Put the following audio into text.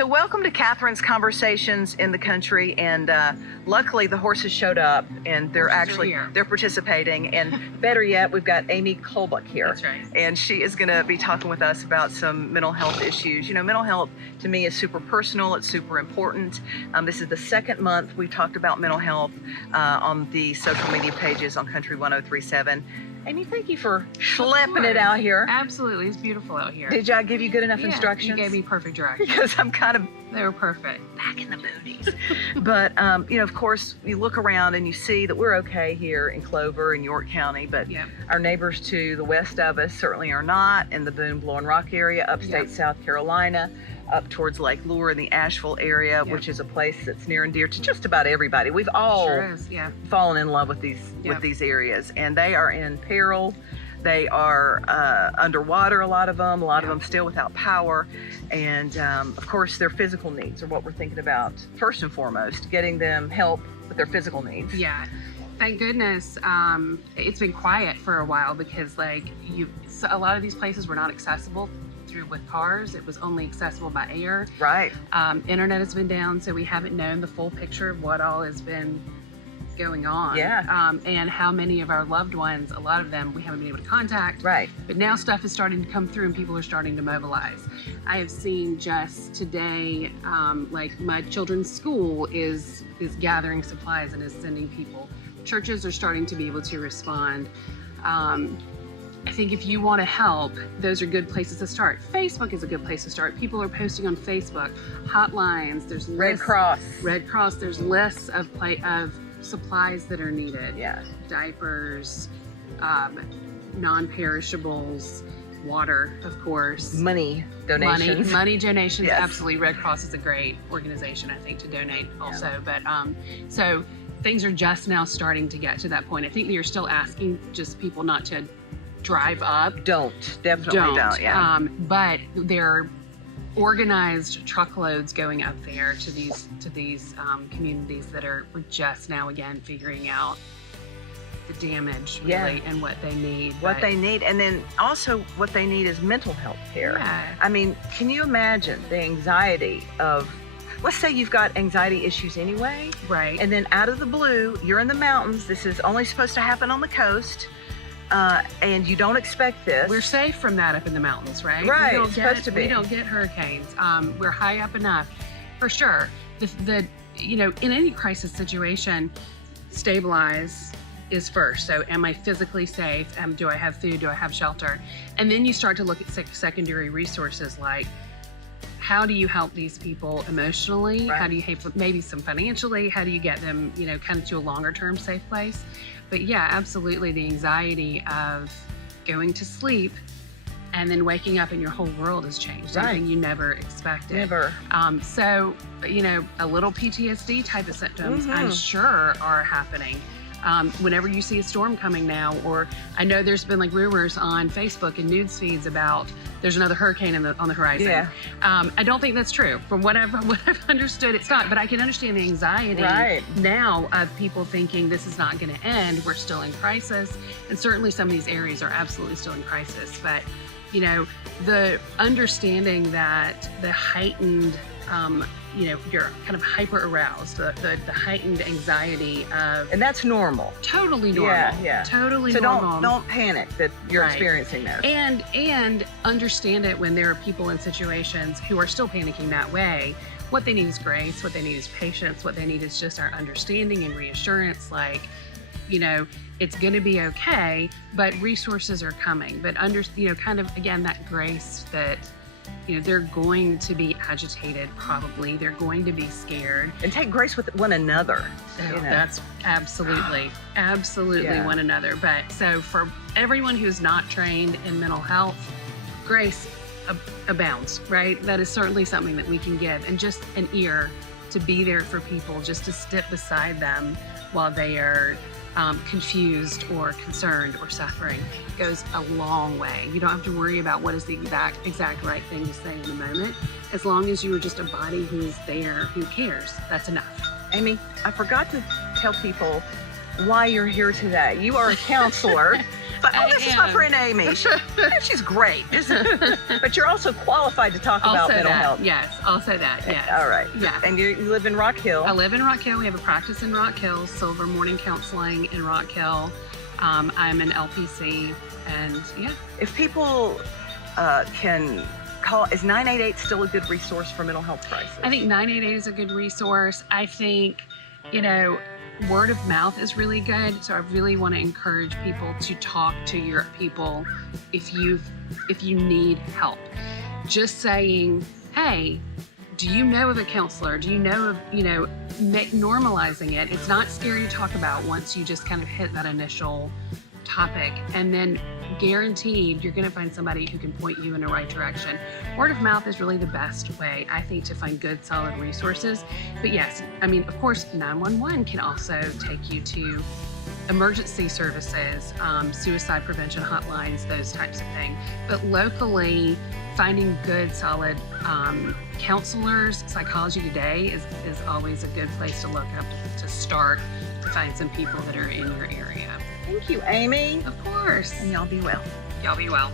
So welcome to Catherine's Conversations in the Country, and luckily the horses showed up and they're they're participating, and better yet, we've got Amy Kulbok here. That's right. And she is going to be talking with us about some mental health issues. You know, mental health to me is super personal, it's super important. This is the second month we've talked about mental health on the social media pages on Country 103.7. Amy, thank you for schlepping it out here. Absolutely, it's beautiful out here. Did I give you good enough instructions? You gave me perfect directions. Because I'm kind of They were perfect. back in the boonies. But, you know, of course, you look around and you see that we're okay here in Clover and York County, but our neighbors to the west of us certainly are not, in the Boone, Blowing Rock area, upstate South Carolina, up towards Lake Lure in the Asheville area, which is a place that's near and dear to just about everybody. We've all fallen in love with these areas, and they are in peril. They are underwater, a lot of them still without power. And of course, their physical needs are what we're thinking about first and foremost, getting them help with their physical needs. Yeah. Thank goodness it's been quiet for a while, because a lot of these places were not accessible with cars. It was only accessible by air. Right. Internet has been down, so we haven't known the full picture of what all has been going on. Yeah. And how many of our loved ones, a lot of them, we haven't been able to contact. Right. But now stuff is starting to come through and people are starting to mobilize. I have seen just today, like my children's school is gathering supplies and is sending people. Churches are starting to be able to respond. I think if you want to help, those are good places to start. Facebook is a good place to start. People are posting on Facebook, hotlines, there's lists, Red Cross, there's lists of supplies that are needed. Yeah. Diapers, non-perishables, water, of course. Money donations. Money donations, Yes. absolutely. Red Cross is a great organization, I think, to donate also. But so things are just now starting to get to that point. I think you're still asking just people not to drive up. Definitely don't. Yeah. But there are organized truckloads going up there to these communities that we're just now again figuring out the damage really and what they need. And then also what they need is mental health care. Yeah. I mean, can you imagine the anxiety of, let's say you've got anxiety issues anyway, right? And then out of the blue, you're in the mountains. This is only supposed to happen on the coast. And you don't expect this. We're safe from that up in the mountains, right? Right, it's supposed to be. We don't get hurricanes. We're high up enough, for sure. You know, in any crisis situation, stabilize is first. So am I physically safe? Do I have food? Do I have shelter? And then you start to look at secondary resources like, how do you help these people emotionally? Right. How do you help maybe some financially? How do you get them, you know, kind of to a longer term safe place? But yeah, absolutely, the anxiety of going to sleep and then waking up and your whole world has changed, something you never expected. Never. So, you know, a little PTSD type of symptoms, I'm sure, are happening. Whenever you see a storm coming now, or I know there's been like rumors on Facebook and news feeds about there's another hurricane on the horizon. Yeah. I don't think that's true. From what I've understood, it's not. But I can understand the anxiety now of people thinking this is not going to end. We're still in crisis, and certainly some of these areas are absolutely still in crisis. But you know, the understanding that the heightened you know, you're kind of hyper aroused, the heightened anxiety of, and that's normal. Totally normal. Yeah. Totally so normal. So don't panic that you're experiencing this. And understand it when there are people in situations who are still panicking that way. What they need is grace. What they need is patience. What they need is just our understanding and reassurance. Like, you know, it's going to be okay, but resources are coming. But you know, kind of again that grace that. You know, they're going to be agitated, probably. They're going to be scared. And take grace with one another. You know. That's absolutely one another. But so for everyone who's not trained in mental health, grace abounds, right? That is certainly something that we can give. And just an ear to be there for people, just to step beside them while they are confused or concerned or suffering, goes a long way. You don't have to worry about what is the exact right thing to say in the moment. As long as you are just a body who's there, who cares, that's enough. Amy, I forgot to tell people why you're here today. You are a counselor qualified. Oh, this is my friend Amy. She's great, isn't it? But you're also qualified to talk about mental health. Yes, also that. Yes. All right. Yeah. And you live in Rock Hill. I live in Rock Hill. We have a practice in Rock Hill, Silvermorning Counseling in Rock Hill. I'm an LPC, and yeah. If people can call, is 988 still a good resource for mental health crisis? I think 988 is a good resource. I think, word of mouth is really good. So I really want to encourage people to talk to your people if you need help. Just saying, hey, do you know of a counselor? Do you know of, normalizing it. It's not scary to talk about once you just kind of hit that initial topic, and then guaranteed you're going to find somebody who can point you in the right direction. Word of mouth is really the best way, I think, to find good, solid resources. But yes, of course, 911 can also take you to emergency services, suicide prevention hotlines, those types of things. But locally, finding good, solid counselors, Psychology Today is always a good place to look up to start to find some people that are in your area. Thank you, Amy. Of course. And y'all be well. Y'all be well.